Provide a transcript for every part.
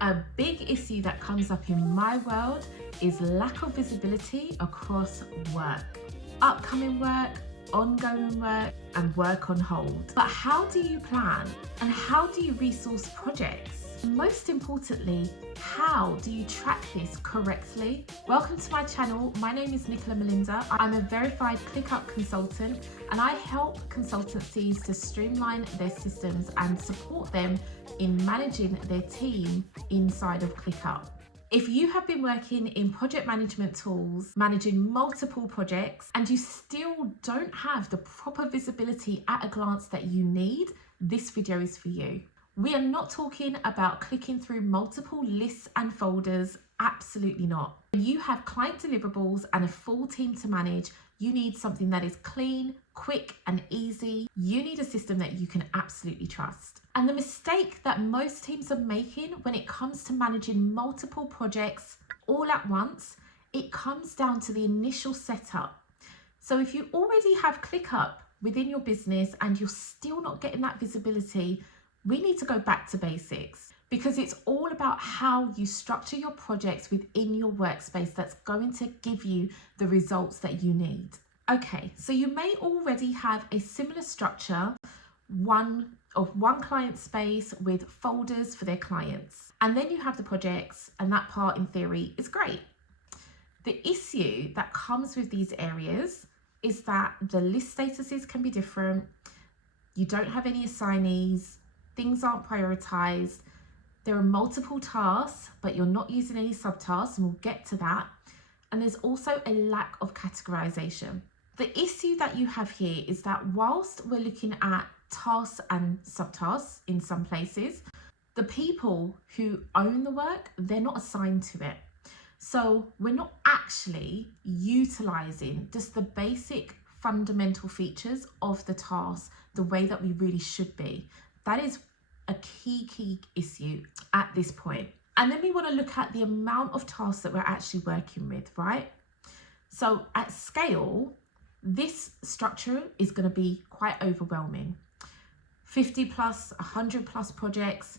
A big issue that comes up in my world is lack of visibility across work. Upcoming work, ongoing work, and work on hold. But how do you plan and how do you resource projects? Most importantly, how do you track this correctly? Welcome to my channel. My name is Nicola Melinda. I'm a verified ClickUp consultant and I help consultancies to streamline their systems and support them in managing their team inside of ClickUp. If you have been working in project management tools, managing multiple projects, and you still don't have the proper visibility at a glance that you need, this video is for you. We are not talking about clicking through multiple lists and folders, absolutely not. When you have client deliverables and a full team to manage, you need something that is clean, quick, and easy. You need a system that you can absolutely trust. And the mistake that most teams are making when it comes to managing multiple projects all at once, it comes down to the initial setup. So if you already have ClickUp within your business and you're still not getting that visibility, we need to go back to basics, because it's all about how you structure your projects within your workspace that's going to give you the results that you need. Okay, so you may already have a similar structure, one client space with folders for their clients. And then you have the projects, and that part in theory is great. The issue that comes with these areas is that the list statuses can be different. You don't have any assignees. Things aren't prioritized. There are multiple tasks, but you're not using any subtasks, and we'll get to that. And there's also a lack of categorization. The issue that you have here is that whilst we're looking at tasks and subtasks in some places, the people who own the work, they're not assigned to it. So we're not actually utilizing just the basic fundamental features of the task the way that we really should be. That is a key issue at this point. And then we want to look at the amount of tasks that we're actually working with, right? So at scale, this structure is going to be quite overwhelming. 50 plus, 100 plus projects,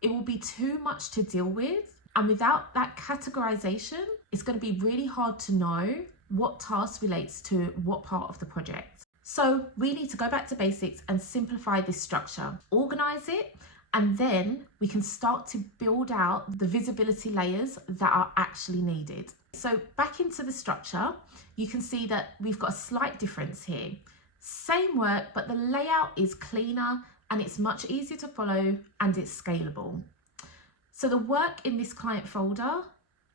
it will be too much to deal with. And without that categorization, it's going to be really hard to know what task relates to what part of the project. So we need to go back to basics and simplify this structure, organize it, and then we can start to build out the visibility layers that are actually needed. So back into the structure, you can see that we've got a slight difference here. Same work, but the layout is cleaner and it's much easier to follow and it's scalable. So the work in this client folder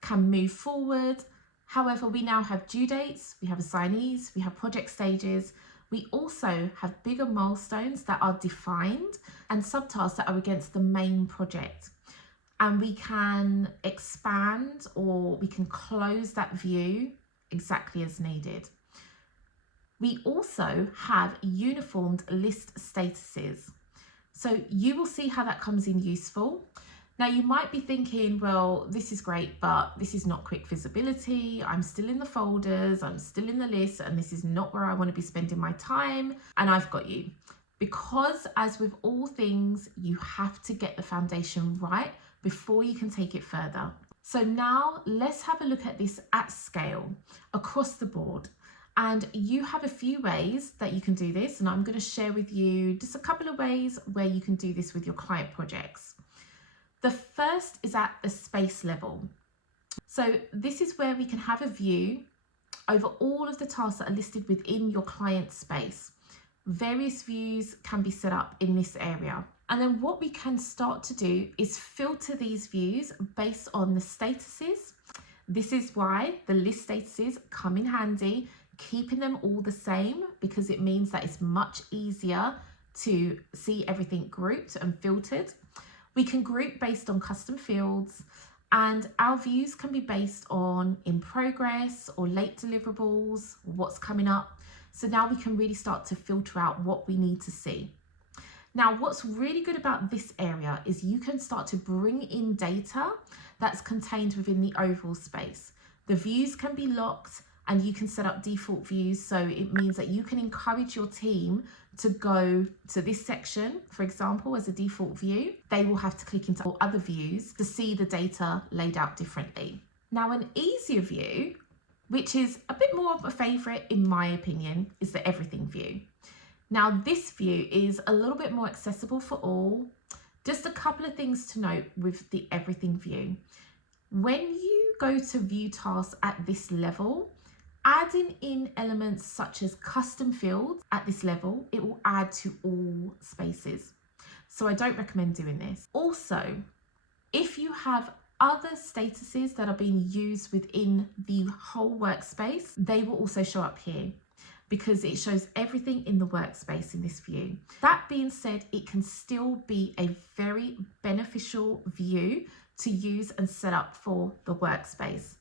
can move forward. However, we now have due dates, we have assignees, we have project stages. We also have bigger milestones that are defined and subtasks that are against the main project. And we can expand or we can close that view exactly as needed. We also have uniformed list statuses. So you will see how that comes in useful. Now you might be thinking, well, this is great, but this is not quick visibility. I'm still in the folders, I'm still in the list, and this is not where I want to be spending my time. And I've got you. Because as with all things, you have to get the foundation right before you can take it further. So now let's have a look at this at scale across the board. And you have a few ways that you can do this. And I'm going to share with you just a couple of ways where you can do this with your client projects. The first is at the space level. So this is where we can have a view over all of the tasks that are listed within your client space. Various views can be set up in this area. And then what we can start to do is filter these views based on the statuses. This is why the list statuses come in handy, keeping them all the same, because it means that it's much easier to see everything grouped and filtered. We can group based on custom fields, and our views can be based on in progress or late deliverables, what's coming up. So now we can really start to filter out what we need to see. Now, what's really good about this area is you can start to bring in data that's contained within the overall space. The views can be locked and you can set up default views. So it means that you can encourage your team to go to this section, for example, as a default view, they will have to click into all other views to see the data laid out differently. Now, an easier view, which is a bit more of a favorite in my opinion, is the everything view. Now, this view is a little bit more accessible for all. Just a couple of things to note with the everything view. When you go to view tasks at this level, adding in elements such as custom fields at this level, it will add to all spaces. So I don't recommend doing this. Also, if you have other statuses that are being used within the whole workspace, they will also show up here because it shows everything in the workspace in this view. That being said, it can still be a very beneficial view to use and set up for the workspace.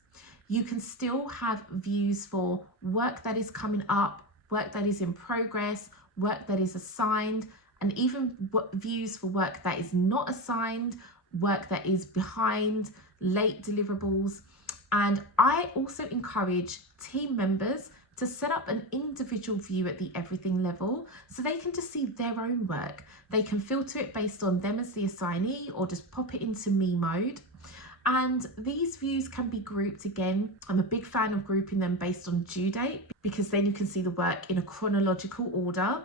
You can still have views for work that is coming up, work that is in progress, work that is assigned, and even views for work that is not assigned, work that is behind, late deliverables. And I also encourage team members to set up an individual view at the everything level so they can just see their own work. They can filter it based on them as the assignee or just pop it into me mode. And these views can be grouped again. I'm a big fan of grouping them based on due date because then you can see the work in a chronological order.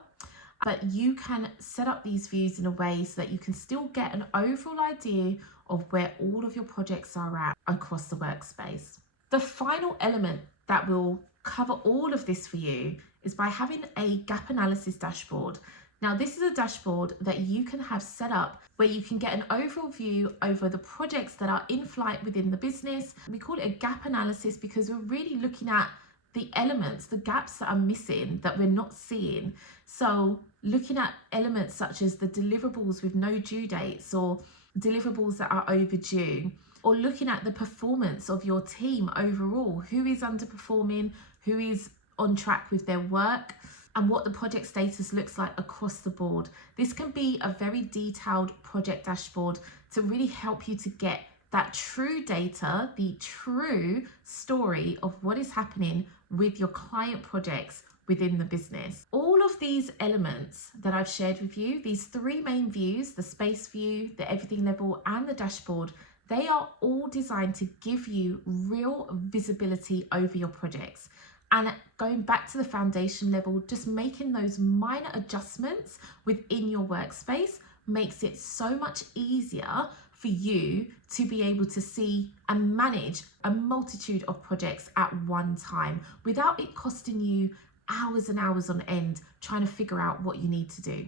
But you can set up these views in a way so that you can still get an overall idea of where all of your projects are at across the workspace. The final element that will cover all of this for you is by having a gap analysis dashboard. Now, this is a dashboard that you can have set up where you can get an overall view over the projects that are in flight within the business. We call it a gap analysis because we're really looking at the elements, the gaps that are missing that we're not seeing. So looking at elements such as the deliverables with no due dates or deliverables that are overdue, or looking at the performance of your team overall, who is underperforming, who is on track with their work, and what the project status looks like across the board. This can be a very detailed project dashboard to really help you to get that true data, the true story of what is happening with your client projects within the business. All of these elements that I've shared with you, these three main views, the space view, the everything level, and the dashboard, they are all designed to give you real visibility over your projects. And going back to the foundation level, just making those minor adjustments within your workspace makes it so much easier for you to be able to see and manage a multitude of projects at one time without it costing you hours and hours on end trying to figure out what you need to do.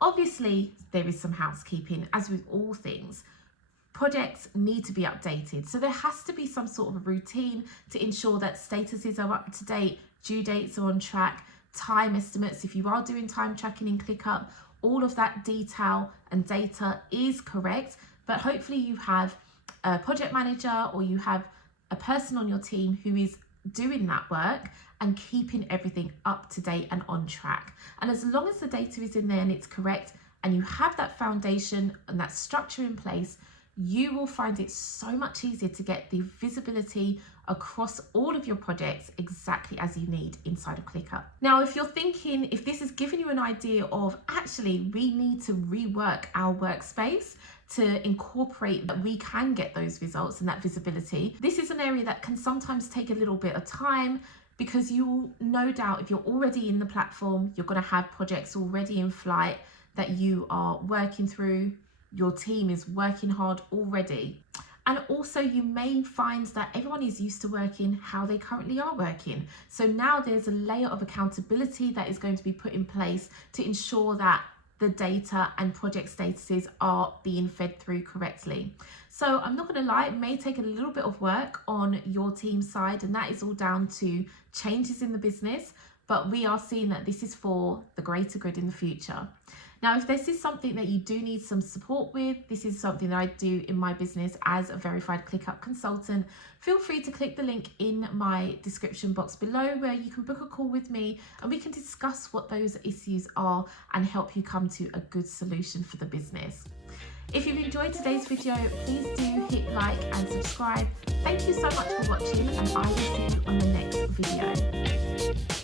Obviously, there is some housekeeping, as with all things. Projects need to be updated. So there has to be some sort of a routine to ensure that statuses are up to date, due dates are on track, time estimates, if you are doing time tracking in ClickUp, all of that detail and data is correct. But hopefully you have a project manager or you have a person on your team who is doing that work and keeping everything up to date and on track. And as long as the data is in there and it's correct and you have that foundation and that structure in place, you will find it so much easier to get the visibility across all of your projects exactly as you need inside of ClickUp. Now, if you're thinking, if this has given you an idea of actually we need to rework our workspace to incorporate that we can get those results and that visibility, this is an area that can sometimes take a little bit of time because you will no doubt, if you're already in the platform, you're going to have projects already in flight that you are working through. Your team is working hard already. And also you may find that everyone is used to working how they currently are working. So now there's a layer of accountability that is going to be put in place to ensure that the data and project statuses are being fed through correctly. So I'm not going to lie, it may take a little bit of work on your team side, and that is all down to changes in the business, but we are seeing that this is for the greater good in the future. Now, if this is something that you do need some support with, this is something that I do in my business as a verified ClickUp consultant, feel free to click the link in my description box below where you can book a call with me and we can discuss what those issues are and help you come to a good solution for the business. If you've enjoyed today's video, please do hit like and subscribe. Thank you so much for watching, and I will see you on the next video.